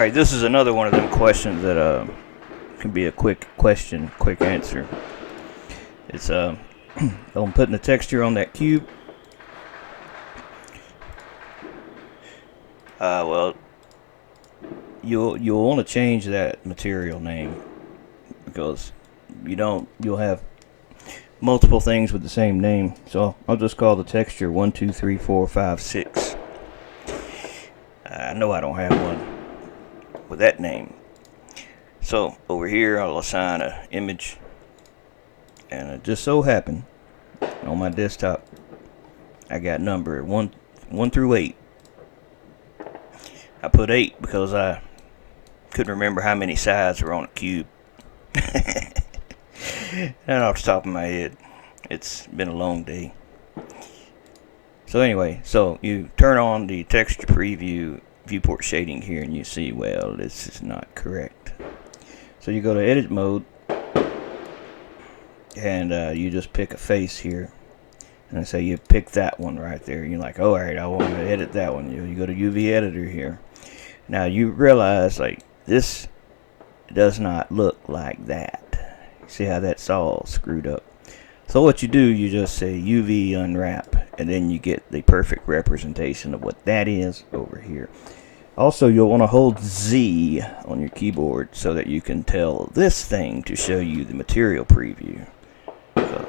Alright, this is another one of them questions that can be a quick question, quick answer. It's I'm putting the texture on that cube. Well, you'll want to change that material name because you'll have multiple things with the same name. So I'll just call the texture 1, 2, 3, 4, 5, 6. I know I don't have one with that name. So over here I'll assign an image, and it just so happened on my desktop I got number 1 through 8. I put 8 because I couldn't remember how many sides were on a cube. And off the top of my head, it's been a long day. So anyway, so you turn on the texture preview viewport shading here, and you see, well, this is not correct. So you go to edit mode, and you just pick a face here, and say you pick that one right there. You're like, oh, alright, I want to edit that one. You go to UV editor here. Now you realize, like, this does not look like that. See how that's all screwed up? So what you do, you just say UV unwrap, and then you get the perfect representation of what that is over here. Also, you'll want to hold Z on your keyboard so that you can tell this thing to show you the material preview.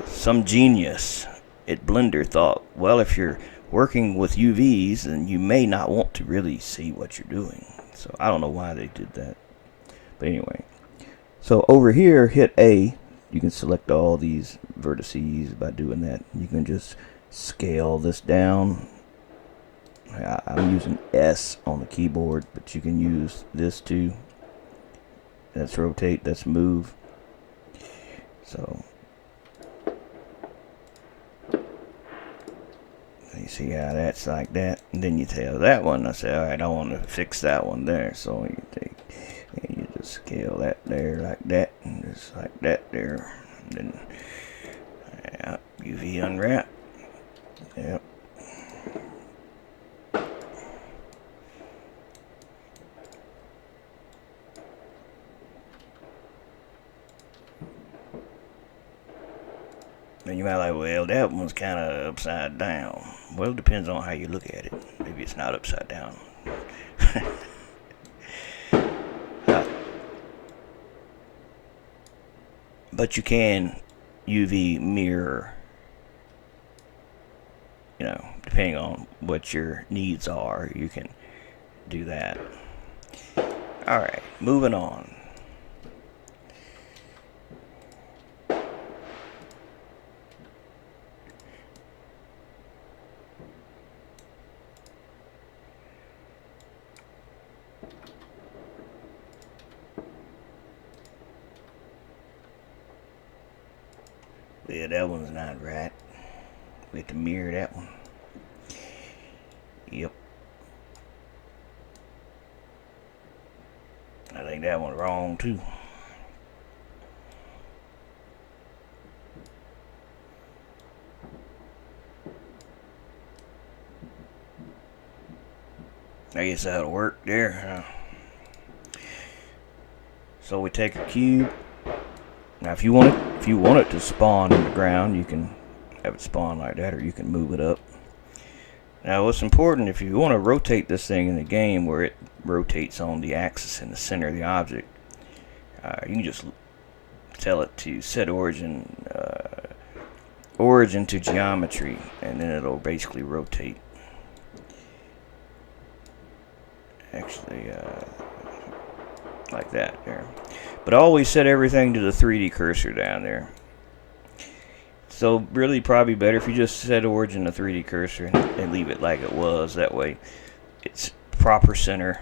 Some genius at Blender thought, well, if you're working with UVs, then you may not want to really see what you're doing. So I don't know why they did that. But anyway, so over here, hit A. You can select all these vertices by doing that. You can just scale this down. I'm using S on the keyboard, but you can use this too. That's rotate, that's move. So you see how that's like that, and then you tell that one, I say, alright, I want to fix that one there. So you take and you just scale that there like that, and just like that there, and then UV unwrap. Yep. And you might like, well, that one's kind of upside down. Well, it depends on how you look at it. Maybe it's not upside down. But you can UV mirror, depending on what your needs are, you can do that. Alright, moving on. Yeah, that one's not right. We have to mirror that one. Yep. I think that one's wrong too. I guess that'll work there. So we take a cube. Now, if you want it to spawn in the ground, you can have it spawn like that, or you can move it up. Now, what's important, if you want to rotate this thing in the game where it rotates on the axis in the center of the object, you can just tell it to set origin to geometry, and then it'll basically rotate. Actually, like that there. But I always set everything to the 3D cursor down there. So really probably better if you just set origin to 3D cursor and leave it like it was. That way it's proper center,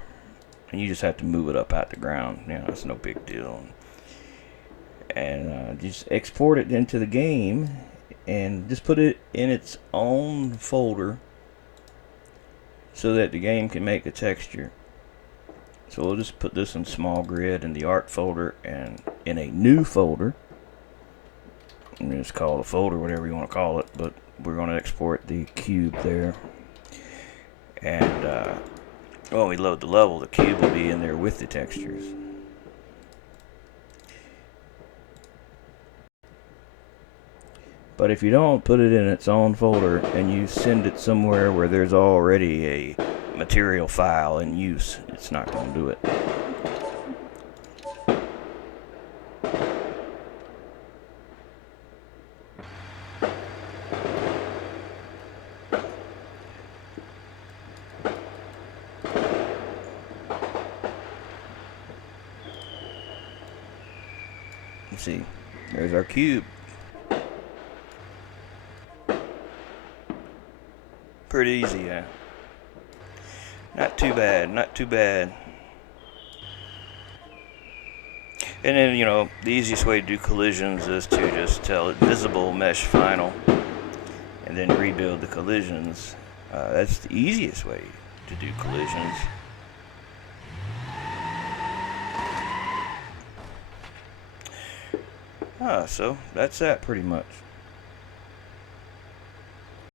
and you just have to move it up out the ground. It's no big deal. And just export it into the game and just put it in its own folder so that the game can make a texture. So we'll just put this in small grid in the art folder, and in a new folder, and just call the folder whatever you want to call it, but we're going to export the cube there. And when we load the level, the cube will be in there with the textures. But if you don't put it in its own folder and you send it somewhere where there's already a material file in use, it's not going to do it. Let's see, there's our cube. Pretty easy, yeah. Not too bad, not too bad. And then, you know, the easiest way to do collisions is to just tell it visible mesh final and then rebuild the collisions. That's the easiest way to do collisions. So that's that pretty much.